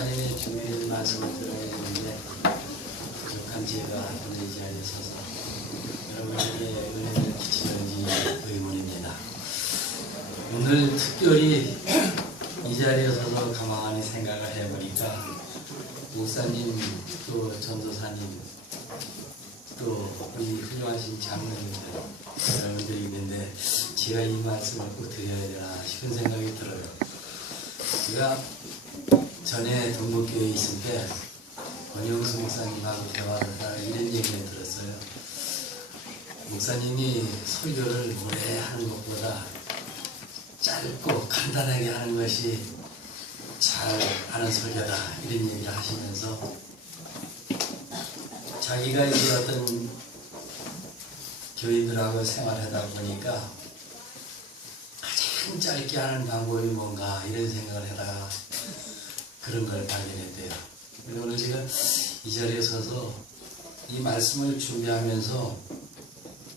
목사님의 주일 말씀을 들어야 되는데 부족한 제가 오늘 이 자리에 서서 여러분에게 은혜를 끼치는지 의문입니다. 오늘 특별히 이 자리에 서서 가만히 생각을 해보니까 목사님 또 전도사님 또 우리 훌륭하신 장로님들 여러분들이 있는데 제가 이 말씀을 꼭 드려야 되나 싶은 생각이 들어요. 제가 전에 동북교회에 있을 때 권영수 목사님하고 대화를 하다가 이런 얘기를 들었어요. 목사님이 설교를 오래 하는 것보다 짧고 간단하게 하는 것이 잘 하는 설교다 이런 얘기를 하시면서 자기가 이제 어떤 교인들하고 생활하다 보니까 가장 짧게 하는 방법이 뭔가 이런 생각을 하다가 그런 걸 발견했대요. 그래서 오늘 제가 이 자리에 서서 이 말씀을 준비하면서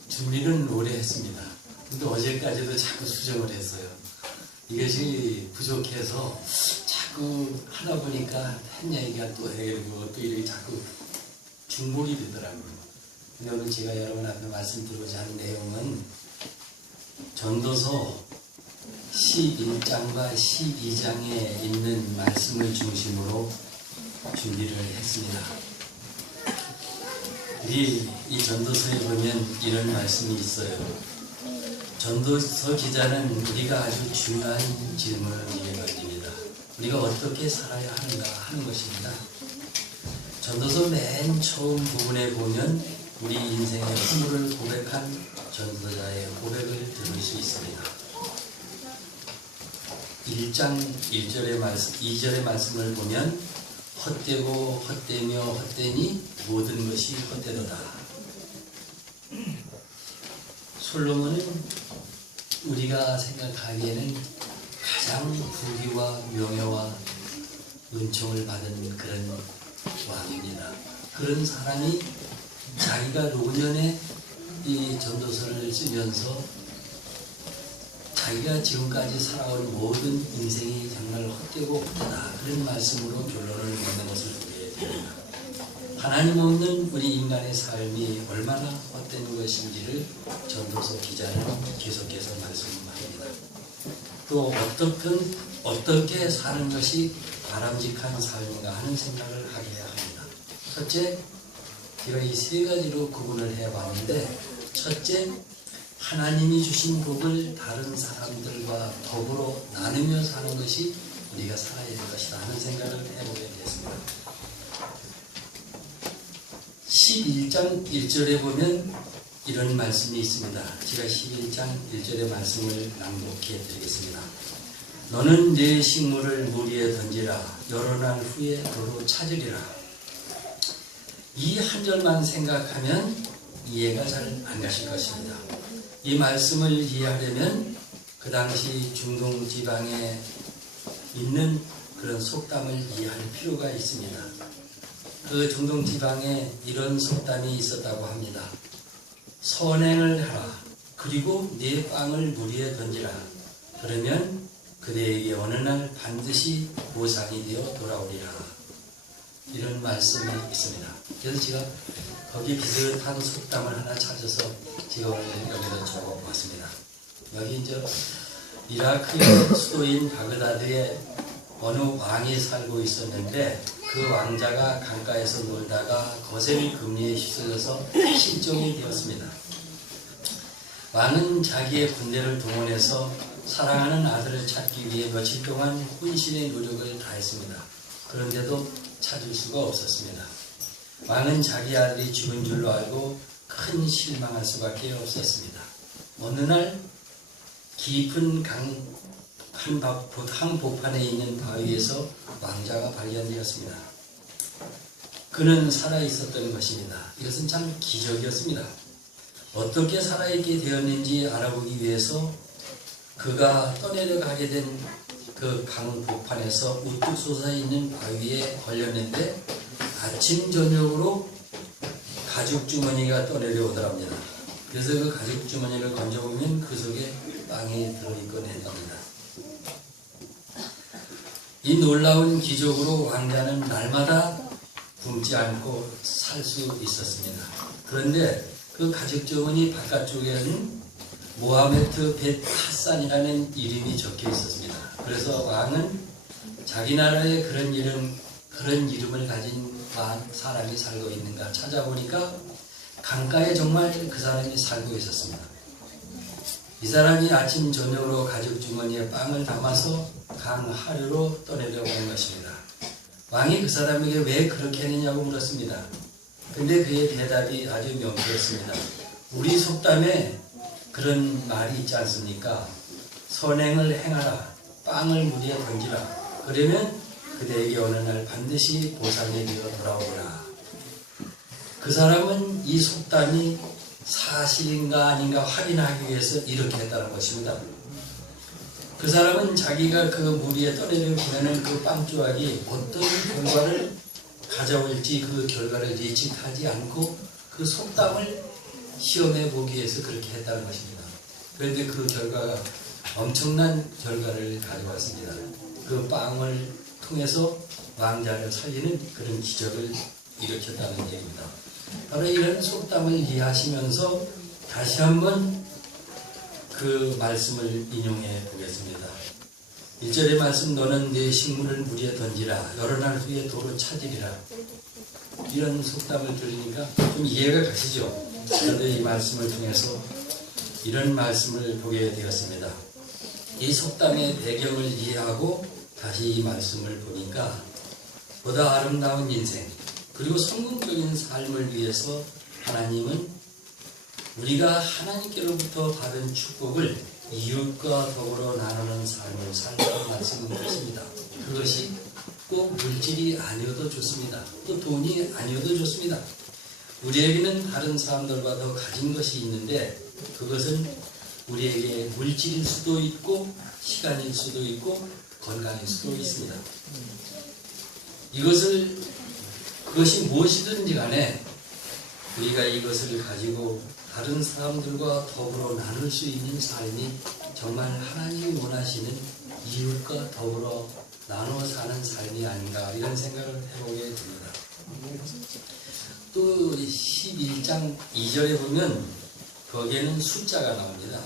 준비는 오래 했습니다. 근데 어제까지도 자꾸 수정을 했어요. 이것이 부족해서 자꾸 하다 보니까 한 얘기가 또 해결되고 또 이렇게 자꾸 중복이 되더라고요. 근데 오늘 제가 여러분 앞에 말씀드리고자 하는 내용은 전도서 11장과 12장에 있는 말씀을 중심으로 준비를 했습니다. 우리 이 전도서에 보면 이런 말씀이 있어요. 전도서 기자는 우리가 아주 중요한 질문을 이게 던집니다. 우리가 어떻게 살아야 하는가 하는 것입니다. 전도서 맨 처음 부분에 보면 우리 인생의 허물을 고백한 전도자의 고백을 들을 수 있습니다. 1장 1절의 말씀, 2절의 말씀을 보면 헛되고 헛되며 헛되니 모든 것이 헛되도다. 솔로몬은 우리가 생각하기에는 가장 부귀와 명예와 은총을 받은 그런 왕입니다. 그런 사람이 자기가 노년에 이 전도서를 쓰면서 자기가 지금까지 살아온 모든 인생이 정말 헛되고 헛되다 그런 말씀으로 결론을 내는 것을 보게 됩니다. 하나님 없는 우리 인간의 삶이 얼마나 헛된 것인지를 전도서 기자는 계속해서 말씀합니다. 또 어떻게 사는 것이 바람직한 삶인가 하는 생각을 하게 합니다. 첫째, 제가 이 세 가지로 구분을 해봤는데, 첫째, 하나님이 주신 복을 다른 사람들과 더불어 나누며 사는 것이 우리가 살아야 될 것이다 하는 생각을 해보게 되었습니다. 11장 1절에 보면 이런 말씀이 있습니다. 제가 11장 1절의 말씀을 낭독해 드리겠습니다. 너는 내 식물을 물 위에 던지라. 여러 날 후에 너로 찾으리라. 이 한 절만 생각하면 이해가 잘 안 가실 것입니다. 이 말씀을 이해하려면 그 당시 중동 지방에 있는 그런 속담을 이해할 필요가 있습니다. 그 중동 지방에 이런 속담이 있었다고 합니다. 선행을 하라. 그리고 네 빵을 물 위에 던지라. 그러면 그대에게 어느 날 반드시 보상이 되어 돌아오리라. 이런 말씀이 있습니다. 그래서 제가 거기 비슷한 속담을 하나 찾아서 제가 오늘 여기다 적어봤습니다. 여기 이제 이라크의 수도인 바그다드에 어느 왕이 살고 있었는데 그 왕자가 강가에서 놀다가 거센 금리에 휩쓸려서 실종이 되었습니다. 왕은 자기의 군대를 동원해서 사랑하는 아들을 찾기 위해 며칠 동안 혼신의 노력을 다했습니다. 그런데도 찾을 수가 없었습니다. 왕은 자기 아들이 죽은 줄로 알고 큰 실망할 수밖에 없었습니다. 어느 날 깊은 한복판에 있는 바위에서 왕자가 발견되었습니다. 그는 살아있었던 것입니다. 이것은 참 기적이었습니다. 어떻게 살아있게 되었는지 알아보기 위해서 그가 떠내려가게 된 그 강복판에서 우뚝 솟아있는 바위에 걸렸는데 아침 저녁으로 가죽 주머니가 떠내려오더랍니다. 그래서 그 가죽 주머니를 건져보면 그 속에 빵이 들어있곤 했답니다. 이 놀라운 기적으로 왕자는 날마다 굶지 않고 살 수 있었습니다. 그런데 그 가죽 주머니 바깥쪽에는 모하메트 벳 하산이라는 이름이 적혀 있었습니다. 그래서 왕은 자기 나라에 그런 이름을 가진 사람이 살고 있는가 찾아보니까 강가에 정말 그 사람이 살고 있었습니다. 이 사람이 아침 저녁으로 가죽 주머니에 빵을 담아서 강 하류로 떠내려오는 것입니다. 왕이 그 사람에게 왜 그렇게 했느냐고 물었습니다. 근데 그의 대답이 아주 명쾌했습니다. 우리 속담에 그런 말이 있지 않습니까? 선행을 행하라, 빵을 무리에 던지라. 그러면 그대에게 어느 날 반드시 보상의 비가 돌아오거나. 그 사람은 이 속담이 사실인가 아닌가 확인하기 위해서 이렇게 했다는 것입니다. 그 사람은 자기가 그 무리에 떠내려 보내는 그 빵조각이 어떤 결과를 가져올지 그 결과를 예측하지 않고 그 속담을 시험해 보기 위해서 그렇게 했다는 것입니다. 그런데 그 결과가 엄청난 결과를 가져왔습니다. 그 빵을 통해서 왕자를 살리는 그런 기적을 일으켰다는 얘기입니다. 바로 이런 속담을 이해하시면서 다시 한번 그 말씀을 인용해 보겠습니다. 1절의 말씀, 너는 네 식물을 물에 던지라, 여러 날 후에 도로 찾으리라. 이런 속담을 들으니까 좀 이해가 가시죠? 그런데 이 말씀을 통해서 이런 말씀을 보게 되었습니다. 이 속담의 배경을 이해하고 다시 이 말씀을 보니까 보다 아름다운 인생 그리고 성공적인 삶을 위해서 하나님은 우리가 하나님께로부터 받은 축복을 이웃과 더불어 나누는 삶을 살라고 말씀하셨습니다. 그것이 꼭 물질이 아니어도 좋습니다. 또 돈이 아니어도 좋습니다. 우리에게는 다른 사람들과 더 가진 것이 있는데 그것은 우리에게 물질일 수도 있고 시간일 수도 있고 건강일 수도 있습니다. 그것이 무엇이든지 간에 우리가 이것을 가지고 다른 사람들과 더불어 나눌 수 있는 삶이 정말 하나님이 원하시는 이웃과 더불어 나눠 사는 삶이 아닌가 이런 생각을 해보게 됩니다. 또 11장 2절에 보면 거기에는 숫자가 나옵니다.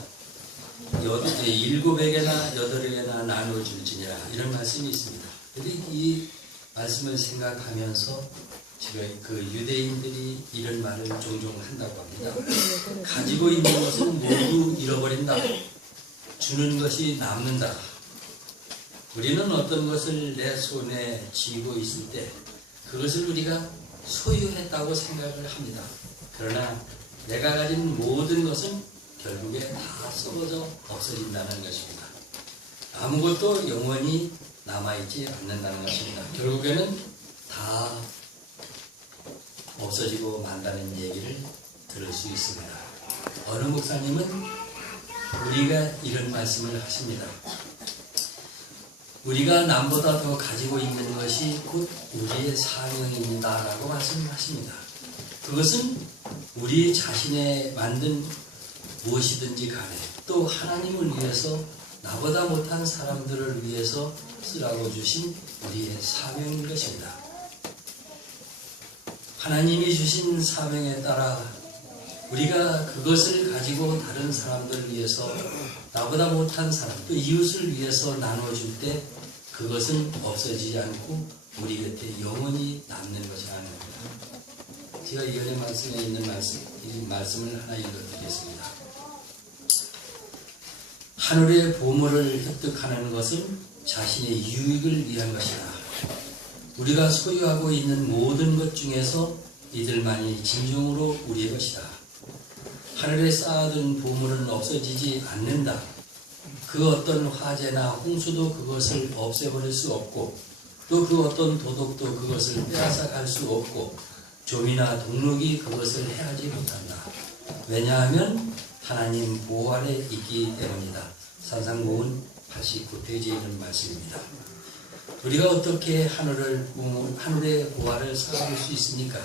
7에게나 8에게나 나눠줄지니라 이런 말씀이 있습니다. 그런데 이 말씀을 생각하면서 지금 그 유대인들이 이런 말을 종종 한다고 합니다. 가지고 있는 것은 모두 잃어버린다. 주는 것이 남는다. 우리는 어떤 것을 내 손에 쥐고 있을 때 그것을 우리가 소유했다고 생각을 합니다. 그러나 내가 가진 모든 것은 결국에 다 썩어져 없어진다는 것입니다. 아무것도 영원히 남아있지 않는다는 것입니다. 결국에는 다 없어지고 만다는 얘기를 들을 수 있습니다. 어느 목사님은 우리가 이런 말씀을 하십니다. 우리가 남보다 더 가지고 있는 것이 곧 우리의 사명입니다 라고 말씀하십니다. 그것은 우리 자신의 만든 무엇이든지 간에 또 하나님을 위해서 나보다 못한 사람들을 위해서 쓰라고 주신 우리의 사명인 것입니다. 하나님이 주신 사명에 따라 우리가 그것을 가지고 다른 사람들을 위해서 나보다 못한 사람 또 이웃을 위해서 나눠줄 때 그것은 없어지지 않고 우리 곁에 영원히 남는 것이라는 겁니다. 제가 이전의 말씀에 있는 이 말씀을 하나 읽어드리겠습니다. 하늘의 보물을 획득하는 것은 자신의 유익을 위한 것이라. 우리가 소유하고 있는 모든 것 중에서 이들만이 진정으로 우리의 것이다. 하늘에 쌓아둔 보물은 없어지지 않는다. 그 어떤 화재나 홍수도 그것을 없애버릴 수 없고 또 그 어떤 도둑도 그것을 빼앗아 갈 수 없고 좀이나 동력이 그것을 해하지 못한다. 왜냐하면 하나님 보호 아래 있기 때문이다. 산상고은 89페이지에 있는 말씀입니다. 우리가 어떻게 하늘의 보화를 쌓을 수 있습니까?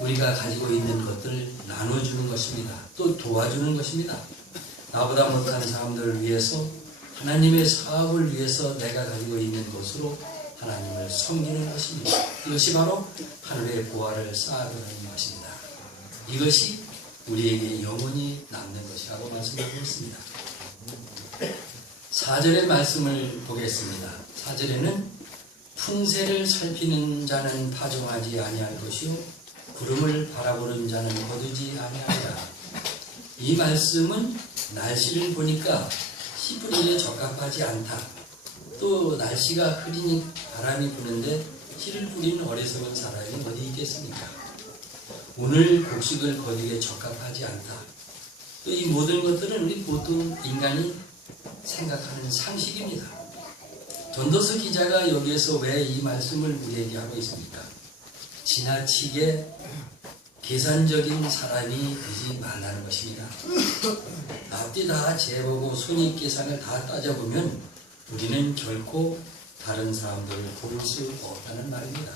우리가 가지고 있는 것들을 나눠주는 것입니다. 또 도와주는 것입니다. 나보다 못한 사람들을 위해서 하나님의 사업을 위해서 내가 가지고 있는 것으로 하나님을 섬기는 것입니다. 이것이 바로 하늘의 보화를 쌓아가는 것입니다. 이것이 우리에게 영원히 남는 것이라고 말씀하고 있습니다. 4절의 말씀을 보겠습니다. 4절에는 풍세를 살피는 자는 파종하지 아니할 것이요 구름을 바라보는 자는 거두지 아니하리라. 이 말씀은 날씨를 보니까 씨 뿌리기에 적합하지 않다. 또 날씨가 흐리니 바람이 부는데 씨를 뿌리는 어리석은 사람이 어디 있겠습니까? 오늘 곡식을 거두기에 적합하지 않다. 또 이 모든 것들은 우리 보통 인간이 생각하는 상식입니다. 전도서 기자가 여기에서 왜 이 말씀을 우리에게 하고 있습니까? 지나치게 계산적인 사람이 되지 말라는 것입니다. 앞뒤 다 재보고 손익계산을 다 따져보면 우리는 결코 다른 사람들을 고를 수 없다는 말입니다.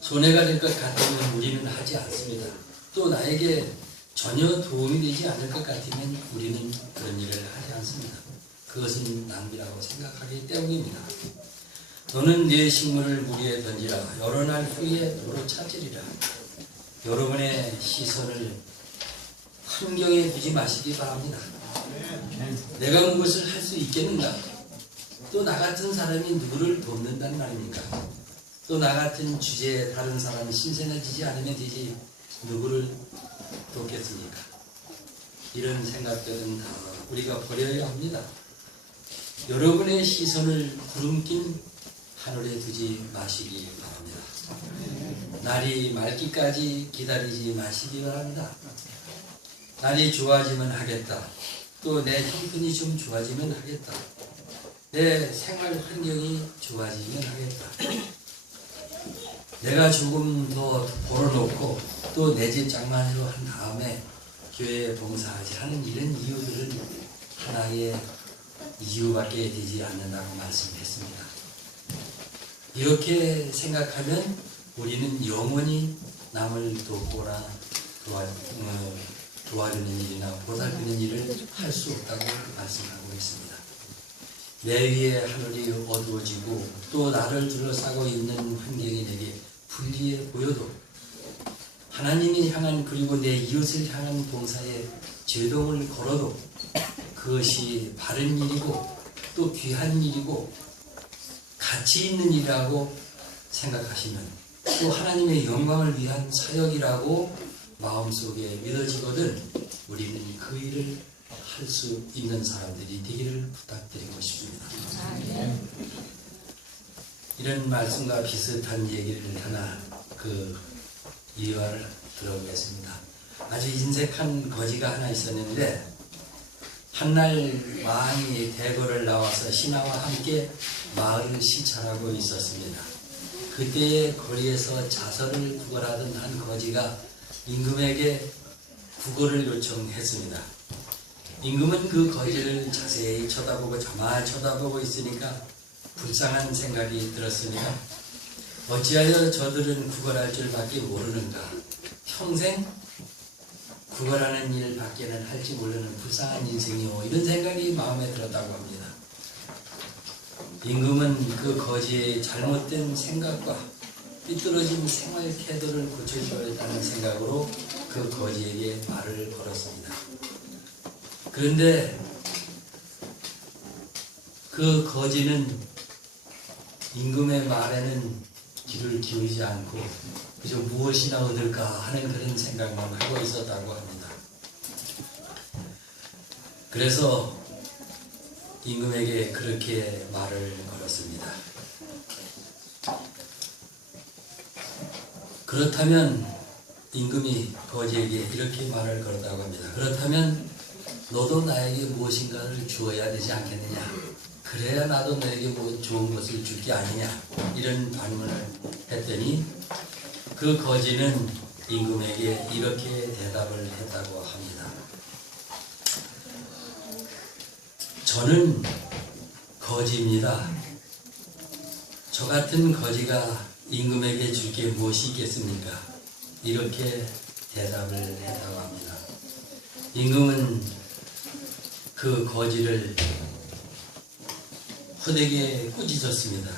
손해가 될 것 같으면 우리는 하지 않습니다. 또 나에게 전혀 도움이 되지 않을 것 같으면 우리는 그런 일을 하지 않습니다. 그것은 낭비라고 생각하기 때문입니다. 너는 네 식물을 무리에 던지라. 여러 날 후에 도로 찾으리라. 여러분의 시선을 환경에 두지 마시기 바랍니다. 내가 무엇을 할 수 있겠는가? 또 나 같은 사람이 누구를 돕는다는 말입니까? 또 나 같은 주제에 다른 사람이 신선해지지 않으면 되지 누구를 돕겠습니까? 이런 생각들은 다 우리가 버려야 합니다. 여러분의 시선을 구름 낀 하늘에 두지 마시기 바랍니다. 날이 맑기까지 기다리지 마시기 바랍니다. 날이 좋아지면 하겠다. 또 내 형편이 좀 좋아지면 하겠다. 내 생활 환경이 좋아지면 하겠다. 내가 조금 더 벌어놓고 또 내 집 장만으로 한 다음에 교회에 봉사하지 하는 이런 이유들은 하나의 이유밖에 되지 않는다고 말씀했습니다. 이렇게 생각하면 우리는 영원히 남을 돕거나 도와주는 일이나 보살피는 일을 할 수 없다고 말씀하고 있습니다. 내 위에 하늘이 어두워지고 또 나를 둘러싸고 있는 환경이 내게 불리해 보여도 하나님이 향한 그리고 내 이웃을 향한 봉사에 제동을 걸어도 그것이 바른 일이고 또 귀한 일이고 가치 있는 일이라고 생각하시면 또 하나님의 영광을 위한 사역이라고 마음속에 믿어지거든 우리는 그 일을 할 수 있는 사람들이 되기를 부탁드리고 싶습니다. 이런 말씀과 비슷한 얘기를 하나 이어를 들어보겠습니다. 아주 인색한 거지가 하나 있었는데 한날 왕이 대궐을 나와서 신하와 함께 마을을 시찰하고 있었습니다. 그때의 거리에서 자서를 구걸하던 한 거지가 임금에게 구걸을 요청했습니다. 임금은 그 거지를 자세히 쳐다보고 저만 쳐다보고 있으니까 불쌍한 생각이 들었습니다. 어찌하여 저들은 구걸할 줄밖에 모르는가? 평생 구걸하는 일밖에는 할지 모르는 불쌍한 인생이오. 이런 생각이 마음에 들었다고 합니다. 임금은 그 거지의 잘못된 생각과 삐뚤어진 생활 태도를 고쳐줘야겠다는 생각으로 그 거지에게 말을 걸었습니다. 그런데 그 거지는 임금의 말에는 귀를 기울이지 않고 그저 무엇이나 얻을까 하는 그런 생각만 하고 있었다고 합니다. 그래서 임금에게 그렇게 말을 걸었습니다. 그렇다면 임금이 거지에게 이렇게 말을 걸었다고 합니다. 그렇다면 너도 나에게 무엇인가를 주어야 되지 않겠느냐? 그래야 나도 너에게 뭐 좋은 것을 줄 게 아니냐? 이런 반문을 했더니 그 거지는 임금에게 이렇게 대답을 했다고 합니다. 저는 거지입니다. 저 같은 거지가 임금에게 줄 게 무엇이 있겠습니까? 이렇게 대답을 했다고 합니다. 임금은 그 거지를 호되게 꾸짖었습니다.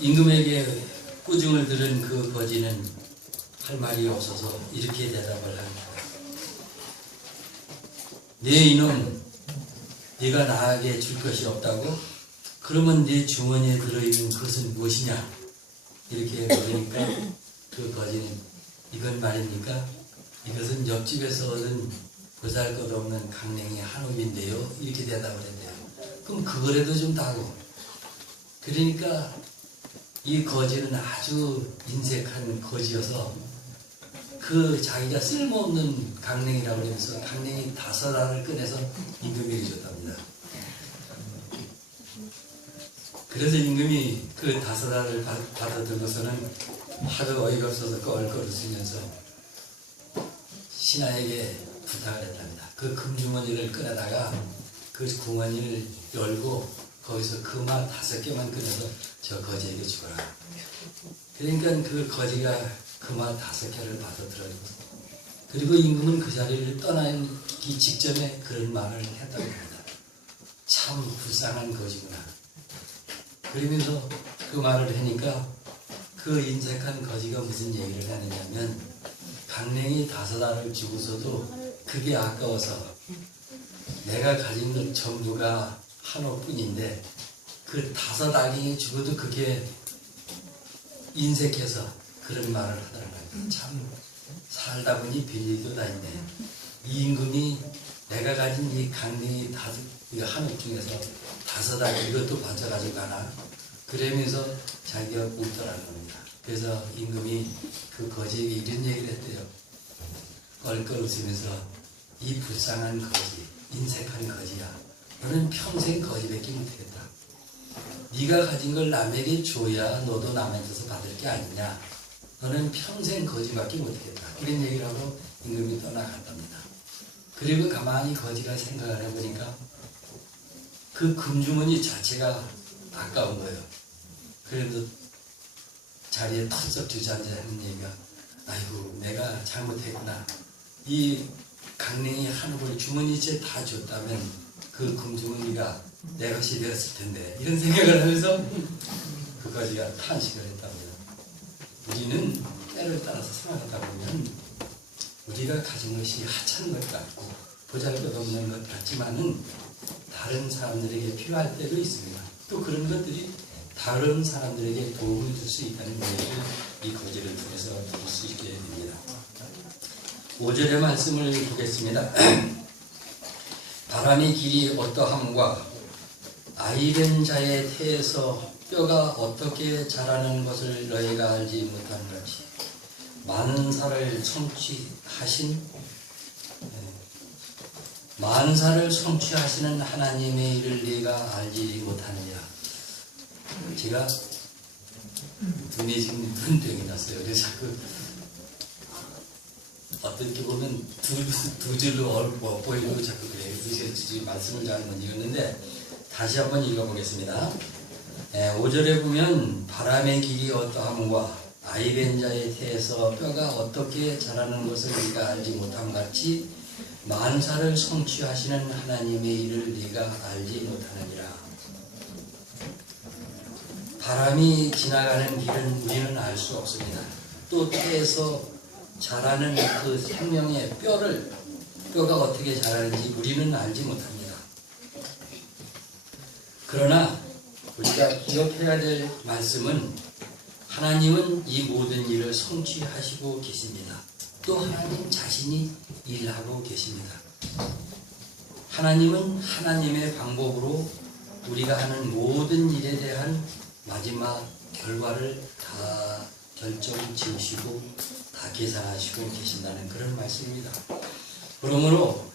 임금에게 꾸중을 들은 그 거지는 할 말이 없어서 이렇게 대답을 합니다. 네 이놈, 네가 나에게 줄 것이 없다고? 그러면 네 주머니에 들어있는 것은 무엇이냐? 이렇게 물으니까 그 거지는 이건 말입니까? 이것은 옆집에서 얻은 보잘것없는 강냉이 한 옵인데요. 이렇게 대답을 했대요. 그럼 그거라도 좀 다고. 그러니까 이 거지는 아주 인색한 거지여서 그 자기가 쓸모없는 강냉이라고 해서 강냉이 5알을 꺼내서 임금에게 줬답니다. 그래서 임금이 그 5알을 받아들고서는 하도 어이가 없어서 껄껄 웃으면서 신하에게 부탁을 했답니다. 그 금주머니를 꺼내다가 그 구머니를 열고 거기서 금화 5개만 꺼내서 저 거지에게 주거라. 그러니까 그 거지가 금화 5개를 받아들어주고 그리고 임금은 그 자리를 떠나기 직전에 그런 말을 했다고 합니다. 참 불쌍한 거지구나. 그러면서 그 말을 하니까 그 인색한 거지가 무슨 얘기를 하느냐면 강냉이 5알을 주고서도 그게 아까워서 내가 가진 것 전부가 한옥뿐인데 그 5알이 죽어도 그게 인색해서 그런 말을 하더라고요. 참 살다 보니 별일도 다 있네. 이 임금이 내가 가진 이 강냉이 한옥 중에서 5알 이것도 받아가지고 가나? 그러면서 자기가 웃더라는 겁니다. 그래서 임금이 그 거지에게 이런 얘기를 했대요. 껄껄 웃으면서 이 불쌍한 거지, 인색한 거지야. 너는 평생 거지밖에 못하겠다. 네가 가진 걸 남에게 줘야 너도 남한테서 받을 게 아니냐. 너는 평생 거지밖에 못하겠다. 이런 얘기를 하고 임금이 떠나갔답니다. 그리고 가만히 거지가 생각을 해보니까 그 금주머니 자체가 아까운 거예요. 그래도 자리에 털썩 주저앉아 하는 얘기가 아이고 내가 잘못했구나. 이 강냉이 한옥을 주머니째 다 줬다면 그 금주머니가 내 것이 되었을 텐데 이런 생각을 하면서 그 거지가 탄식을 했답니다. 우리는 때를 따라서 살아가다 보면 우리가 가진 것이 하찮은 것 같고 보잘것없는 것 같지만은 다른 사람들에게 필요할 때도 있습니다. 또 그런 것들이 다른 사람들에게 도움을 줄 수 있다는 얘기를 이 거지를 통해서 볼 수 있게 됩니다. 5절의 말씀을 보겠습니다. 바람의 길이 어떠함과 아이된 자의 태에서 뼈가 어떻게 자라는 것을 너희가 알지 못한 것이 만사를 성취하시는 하나님의 일을 네가 알지 못하느냐. 제가 눈에 지금 눈병이 났어요. 그래서 자꾸 어떻게 보면 두 줄로 보이고 자꾸 그래요. 그래서 말씀을 잘 못 읽었는데 다시 한번 읽어보겠습니다. 5절에 보면 바람의 길이 어떠함과 아이된 자의 태에서 뼈가 어떻게 자라는 것을 네가 알지 못함 같이 만사를 성취하시는 하나님의 일을 네가 알지 못하느니라. 바람이 지나가는 길은 우리는 알 수 없습니다. 또 태에서 자라는 그 생명의 뼈가 어떻게 자라는지 우리는 알지 못합니다. 그러나 우리가 기억해야 될 말씀은 하나님은 이 모든 일을 성취하시고 계십니다. 또 하나님 자신이 일하고 계십니다. 하나님은 하나님의 방법으로 우리가 하는 모든 일에 대한 마지막 결과를 다 결정 지으시고 다 계산하시고 계신다는 그런 말씀입니다. 그러므로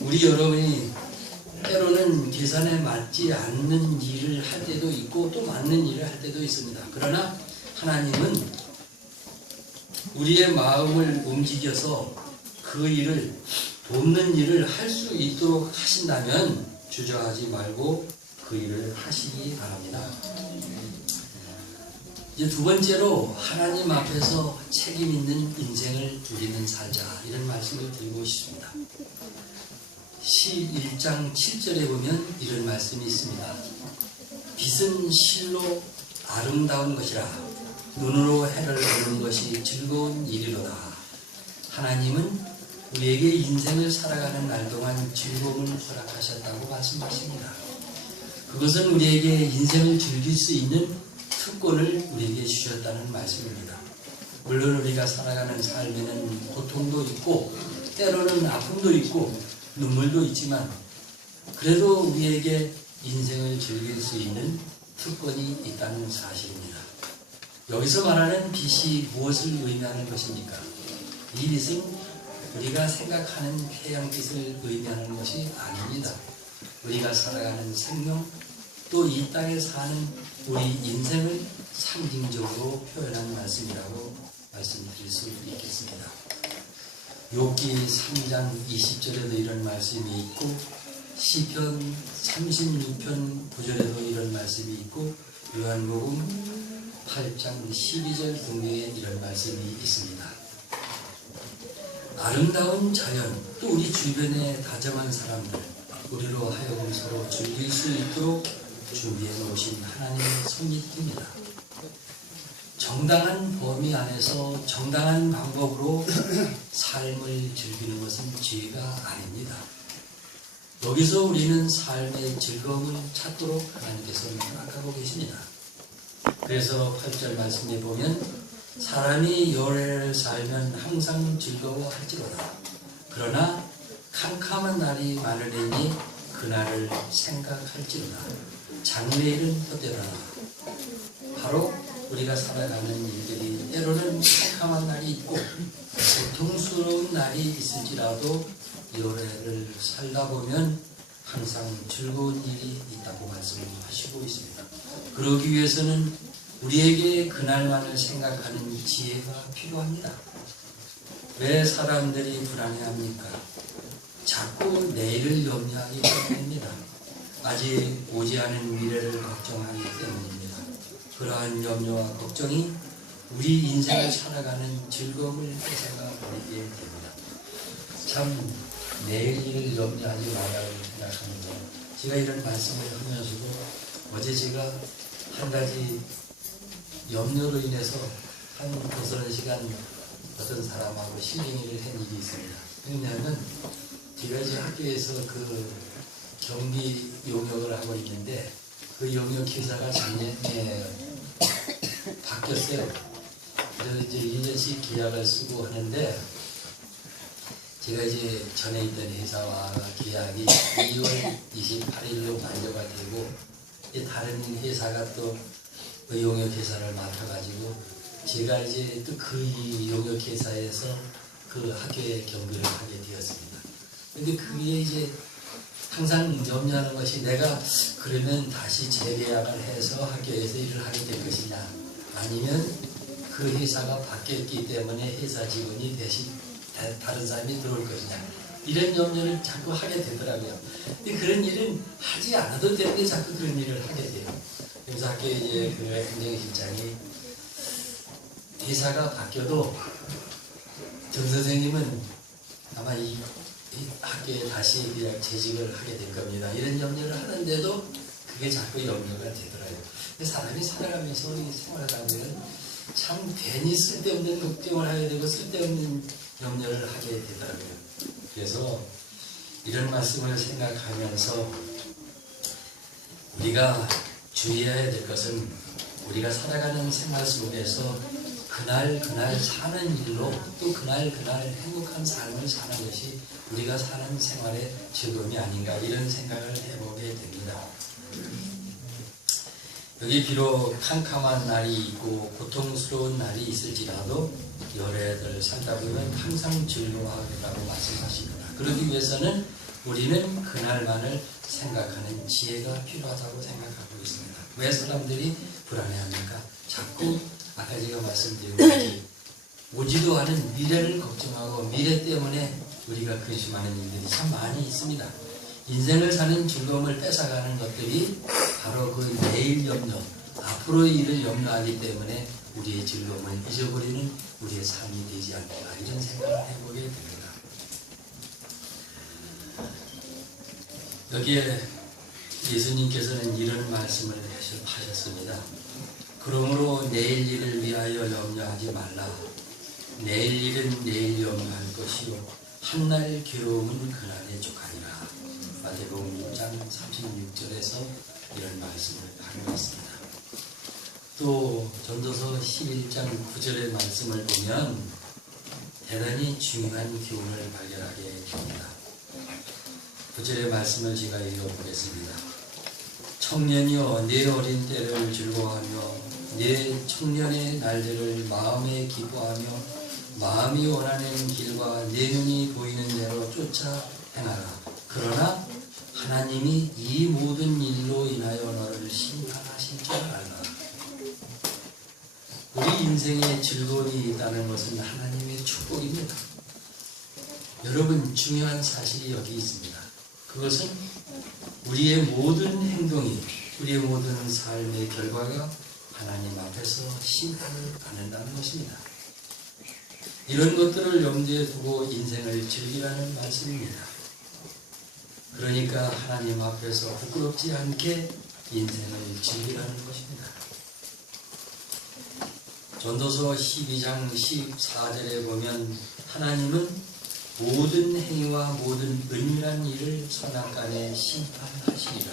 우리 여러분이 때로는 계산에 맞지 않는 일을 할 때도 있고 또 맞는 일을 할 때도 있습니다. 그러나 하나님은 우리의 마음을 움직여서 그 일을 돕는 일을 할 수 있도록 하신다면 주저하지 말고 그 일을 하시기 바랍니다. 이제 두 번째로 하나님 앞에서 책임 있는 인생을 우리는 살자, 이런 말씀을 드리고 싶습니다. 11장 7절에 보면 이런 말씀이 있습니다. 빛은 실로 아름다운 것이라 눈으로 해를 보는 것이 즐거운 일이로다. 하나님은 우리에게 인생을 살아가는 날 동안 즐거움을 허락하셨다고 말씀하십니다. 그것은 우리에게 인생을 즐길 수 있는 특권을 우리에게 주셨다는 말씀입니다. 물론 우리가 살아가는 삶에는 고통도 있고 때로는 아픔도 있고 눈물도 있지만 그래도 우리에게 인생을 즐길 수 있는 특권이 있다는 사실입니다. 여기서 말하는 빛이 무엇을 의미하는 것입니까? 이 빛은 우리가 생각하는 태양빛을 의미하는 것이 아닙니다. 우리가 살아가는 생명, 또 이 땅에 사는 우리 인생을 상징적으로 표현한 말씀이라고 말씀드릴 수 있겠습니다. 욥기 3장 20절에도 이런 말씀이 있고 시편 36편 9절에도 이런 말씀이 있고 요한복음 8장 12절 등등에 이런 말씀이 있습니다. 아름다운 자연, 또 우리 주변에 다정한 사람들, 우리로 하여금 서로 즐길 수 있도록 준비해 놓으신 하나님의 섭리입니다. 정당한 범위 안에서 정당한 방법으로 삶을 즐기는 것은 죄가 아닙니다. 여기서 우리는 삶의 즐거움을 찾도록 하나님께서 허락하고 계십니다. 그래서 8절 말씀에 보면 사람이 열애를 살면 항상 즐거워할지로다. 그러나 캄캄한 날이 많으리니 그날을 생각할지로다. 장래일은 헛되더라. 바로 우리가 살아가는 일들이 때로는 캄캄한 날이 있고 고통스러운 날이 있을지라도 열애를 살다 보면 항상 즐거운 일이 있다고 말씀하시고 있습니다. 그러기 위해서는 우리에게 그날만을 생각하는 지혜가 필요합니다. 왜 사람들이 불안해합니까? 자꾸 내일을 염려하기 때문입니다. 아직 오지 않은 미래를 걱정하기 때문입니다. 그러한 염려와 걱정이 우리 인생을 살아가는 즐거움을 뺏어가 버리게 됩니다. 참 내일 일을 염려하지 말라고 생각합니다. 제가 이런 말씀을 하면서도 어제 제가 한 가지 염려로 인해서 한 거스런 시간 어떤 사람하고 실행을 한 일이 있습니다. 왜냐하면 제가 이제 학교에서 그 경비 용역을 하고 있는데 그 용역 기사가 작년에 바뀌었어요. 그래서 이제 1년씩 계약을 쓰고 하는데 제가 이제 전에 있던 회사와 계약이 2월 28일로 만료가 되고 다른 회사가 또 그 용역회사를 맡아가지고 제가 이제 또 그 용역회사에서 그 학교에 경비를 하게 되었습니다. 근데 그게 이제 항상 염려하는 것이 내가 그러면 다시 재계약을 해서 학교에서 일을 하게 될 것이냐 아니면 그 회사가 바뀌었기 때문에 회사 직원이 대신 다른 사람이 들어올 것이냐 이런 염려를 자꾸 하게 되더라고요. 근데 그런 일은 하지 않아도 되는데 자꾸 그런 일을 하게 돼요. 그래서 학교에 이제 그 행정실장이 회사가 바뀌어도 정 선생님은 아마 이 학교에 다시 재직을 하게 될 겁니다. 이런 염려를 하는데도 그게 자꾸 염려가 되더라고요. 사람이 살아가면서 생활하다 보면 참 괜히 쓸데없는 걱정을 하게 되고 쓸데없는 염려를 하게 되더라고요. 그래서 이런 말씀을 생각하면서 우리가 주의해야 될 것은 우리가 살아가는 생활 속에서 그날 사는 일로 또 그날 행복한 삶을 사는 것이 우리가 사는 생활의 즐거움이 아닌가 이런 생각을 해보게 됩니다. 여기 비록 캄캄한 날이 있고 고통스러운 날이 있을지라도 열애들 살다 보면 항상 즐거워하리라고 말씀하십니다. 그러기 위해서는 우리는 그날만을 생각하는 지혜가 필요하다고 생각하고 있습니다. 왜 사람들이 불안해합니까? 자꾸 아까 제가 말씀드린 것이 오지도 않은 미래를 걱정하고 미래 때문에 우리가 근심하는 일들이 참 많이 있습니다. 인생을 사는 즐거움을 뺏어가는 것들이 바로 그 내일 염려, 앞으로의 일을 염려하기 때문에 우리의 즐거움을 잊어버리는 우리의 삶이 되지 않는가, 이런 생각을 해보게 됩니다. 여기에 예수님께서는 이런 말씀을 하셨습니다. 그러므로 내일 일을 위하여 염려하지 말라. 내일 일은 내일 염려할 것이요 한날 괴로움은 그날에 족하니라. 마태복음 6장 36절에서 이런 말씀을 하고 있습니다. 또 전도서 11장 9절의 말씀을 보면 대단히 중요한 교훈을 발견하게 됩니다. 9절의 말씀을 제가 읽어보겠습니다. 청년이여 내 어린 때를 즐거워하며 내 청년의 날들을 마음에 기뻐하며 마음이 원하는 길과 내 눈이 보이는 대로 쫓아 행하라. 그러나 하나님이 이 모든 일로 인하여 너를 심판하실 줄 알라. 우리 인생에 즐거움이 있다는 것은 하나님의 축복입니다. 여러분, 중요한 사실이 여기 있습니다. 그것은 우리의 모든 행동이, 우리의 모든 삶의 결과가 하나님 앞에서 심판을 받는다는 것입니다. 이런 것들을 염두에 두고 인생을 즐기라는 말씀입니다. 그러니까 하나님 앞에서 부끄럽지 않게 인생을 즐기라는 것입니다. 전도서 12장 14절에 보면 하나님은 모든 행위와 모든 은밀한 일을 선악간에 심판하시리라.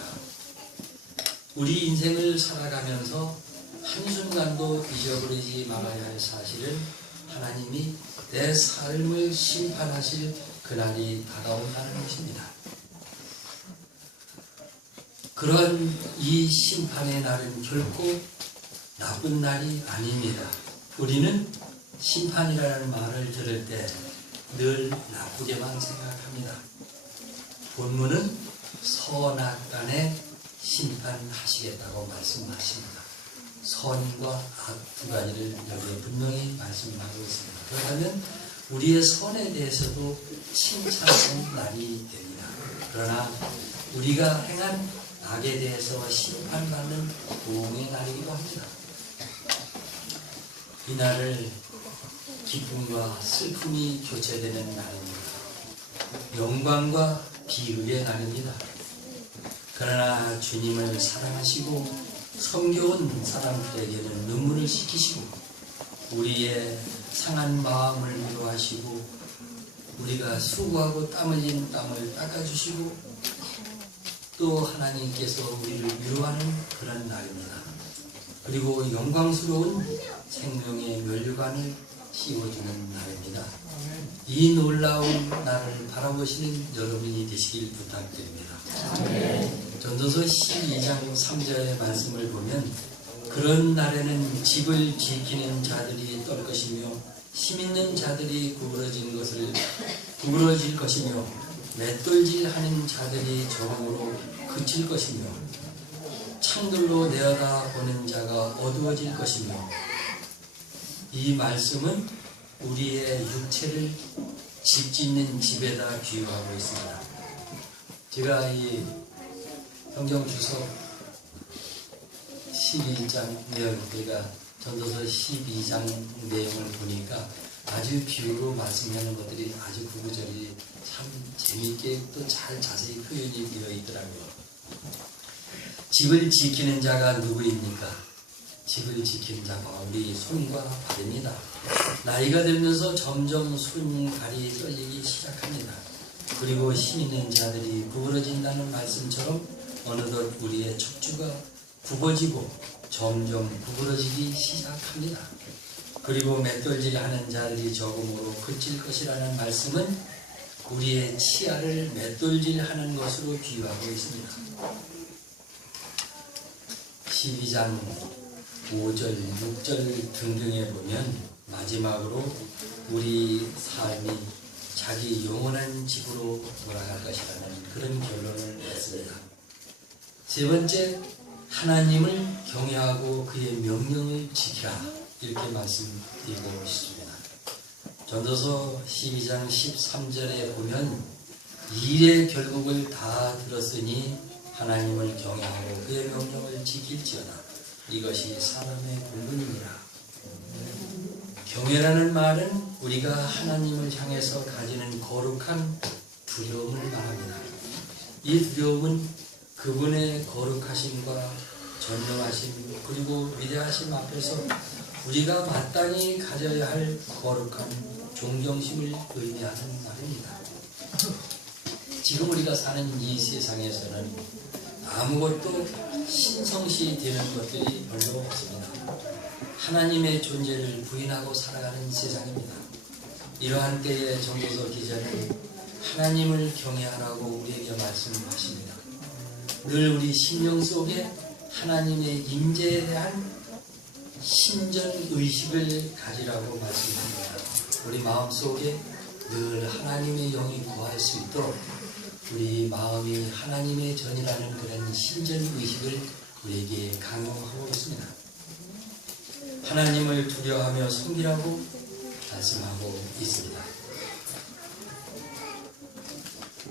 우리 인생을 살아가면서 한순간도 잊어버리지 말아야 할 사실은 하나님이 내 삶을 심판하실 그날이 다가온다는 것입니다. 그러한 이 심판의 날은 결코 나쁜 날이 아닙니다. 우리는 심판이라는 말을 들을 때 늘 나쁘게만 생각합니다. 본문은 선악간에 심판하시겠다고 말씀하십니다. 선과 악 두 가지를 여기에 분명히 말씀하고 있습니다. 그러면 우리의 선에 대해서도 칭찬하는 날이 됩니다. 그러나 우리가 행한 악에 대해서 심판받는 보응의 날이기도 합니다. 이 날을 기쁨과 슬픔이 교체되는 날입니다. 영광과 비극의 날입니다. 그러나 주님을 사랑하시고 섬겨온 사람들에게는 눈물을 씻기시고 우리의 상한 마음을 위로하시고 우리가 수고하고 땀 흘린 땀을 닦아주시고 또 하나님께서 우리를 위로하는 그런 날입니다. 그리고 영광스러운 생명의 면류관을 씌워주는 날입니다. 이 놀라운 날을 바라보시는 여러분이 되시길 부탁드립니다. 전도서 12장 3절의 말씀을 보면 그런 날에는 집을 지키는 자들이 떨 것이며 힘있는 자들이 구부러질 것이며 맷돌질하는 자들이 조롱으로 그칠 것이며 창들로 내어다보는 자가 어두워질 것이며 이 말씀은 우리의 육체를 집 짓는 집에다 비유하고 있습니다. 제가 이 성경 주석 12장 내용과 전도서 12장 내용을 보니까 아주 비유로 말씀하는 것들이 아주 구구절이 참 재미있게 또 잘 자세히 표현이 되어 있더라고요. 집을 지키는 자가 누구입니까? 집을 지키는 자가 우리 손과 발입니다. 나이가 들면서 점점 손발이 떨리기 시작합니다. 그리고 힘 있는 자들이 구부러진다는 말씀처럼 어느덧 우리의 척추가 굽어지고 점점 구부러지기 시작합니다. 그리고 맷돌질하는 자들이 적음으로 그칠 것이라는 말씀은 우리의 치아를 맷돌질하는 것으로 비유하고 있습니다. 12장 5절, 6절 등등에 보면 마지막으로 우리 삶이 자기 영원한 집으로 돌아갈 것이라는 그런 결론을 냈습니다. 세 번째, 하나님을 경외하고 그의 명령을 지키라, 이렇게 말씀드리고 싶습니다. 전도서 12장 13절에 보면 일의 결국을 다 들었으니 하나님을 경외하고 그의 명령을 지킬지어다. 이것이 사람의 본분이니라. 경외라는 말은 우리가 하나님을 향해서 가지는 거룩한 두려움을 말합니다. 이 두려움은 그분의 거룩하심과 전능하심 그리고 위대하심 앞에서 우리가 마땅히 가져야 할 거룩한 존경심을 의미하는 말입니다. 지금 우리가 사는 이 세상에서는 아무것도 신성시 되는 것들이 별로 없습니다. 하나님의 존재를 부인하고 살아가는 세상입니다. 이러한 때에 전도서 기자는 하나님을 경외하라고 우리에게 말씀하십니다. 늘 우리 심령 속에 하나님의 임재에 대한 신전의식을 가지라고 말씀합니다. 우리 마음속에 늘 하나님의 영이 거할 수 있도록 우리 마음이 하나님의 전이라는 그런 신전의식을 우리에게 강요하고 있습니다. 하나님을 두려워하며 섬기라고 말씀하고 있습니다.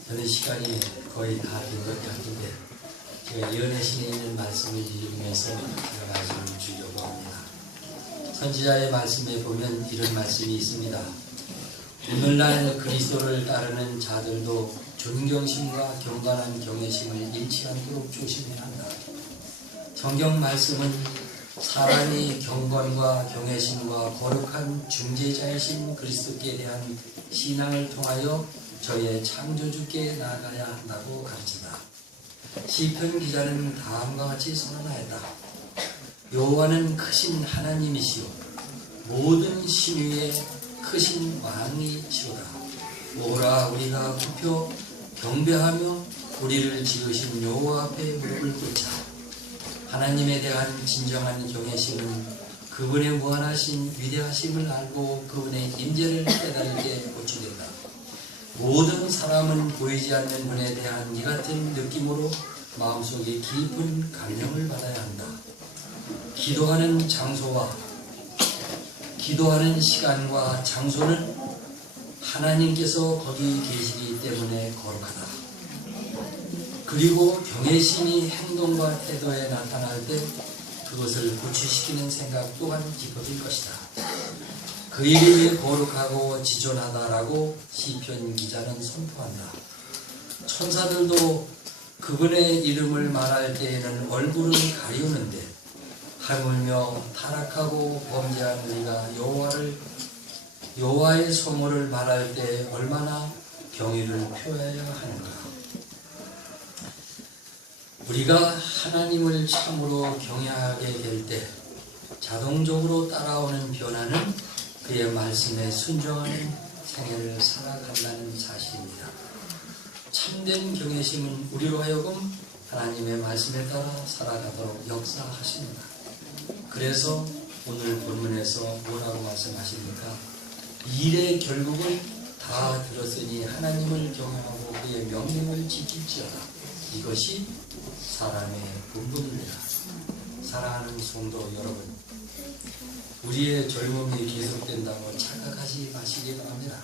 저는 시간이 거의 다 된 것 같은데 제가 예언의 있는 말씀을 읽으면서 제가 말씀을 주려고 합니다. 선지자의 말씀에 보면 이런 말씀이 있습니다. 오늘날 그리스도를 따르는 자들도 존경심과 경건한 경외심을 잃지 않도록 조심해야 한다. 성경 말씀은 사람이 경건과 경외심과 거룩한 중재자이신 그리스도께 대한 신앙을 통하여 저의 창조주께 나아가야 한다고 가르친다. 시편 기자는 다음과 같이 선언하였다. 여호와는 크신 하나님이시오 모든 신위의 크신 왕이시오다. 오라 우리가 굽혀 경배하며 우리를 지으신 여호와 앞에 무릎을 꿇자. 하나님에 대한 진정한 경외심은 그분의 무한하신 위대하심을 알고 그분의 임재를 깨달을 때 고치된다. 모든 사람은 보이지 않는 분에 대한 이 같은 느낌으로 마음속에 깊은 감명을 받아야 한다. 기도하는 장소와 기도하는 시간과 장소는 하나님께서 거기 계시기 때문에 거룩하다. 그리고 경외심이 행동과 태도에 나타날 때 그것을 고취시키는 생각 또한 기법일 것이다. 그 이름이 거룩하고 지존하다라고 시편 기자는 선포한다. 천사들도 그분의 이름을 말할 때에는 얼굴을 가리우는데 하물며 타락하고 범죄한 우리가 여호와의 성호를 말할 때 얼마나 경의를 표해야 하는가. 우리가 하나님을 참으로 경외하게 될 때 자동적으로 따라오는 변화는 그의 말씀에 순종하는 생애를 살아간다는 사실입니다. 참된 경외심은 우리로 하여금 하나님의 말씀에 따라 살아가도록 역사하십니다. 그래서 오늘 본문에서 뭐라고 말씀하십니까? 일의 결국을 다 들었으니 하나님을 경외하고 그의 명령을 지킬지어다. 이것이 사람의 본분입니다. 사랑하는 성도 여러분, 우리의 젊음이 계속된다고 착각하지 마시기 바랍니다.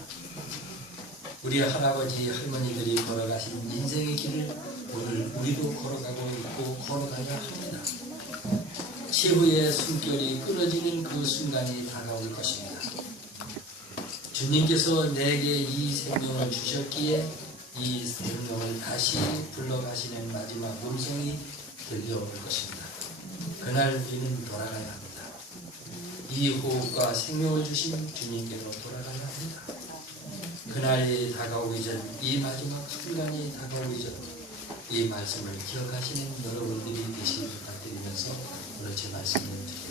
우리 할아버지 할머니들이 걸어가신 인생의 길을 오늘 우리도 걸어가고 있고 걸어가야 합니다. 최후의 숨결이 끊어지는 그 순간이 다가올 것입니다. 주님께서 내게 이 생명을 주셨기에 이 생명을 다시 불러가시는 마지막 음성이 들려올 것입니다. 그날 우리는 돌아가야 합니다. 이 호흡과 생명을 주신 주님께로 돌아가야 합니다. 그날이 다가오기 전, 이 마지막 순간이 다가오기 전 이 말씀을 기억하시는 여러분들이 되시길 부탁드리면서 오늘 제 말씀을 드립니다.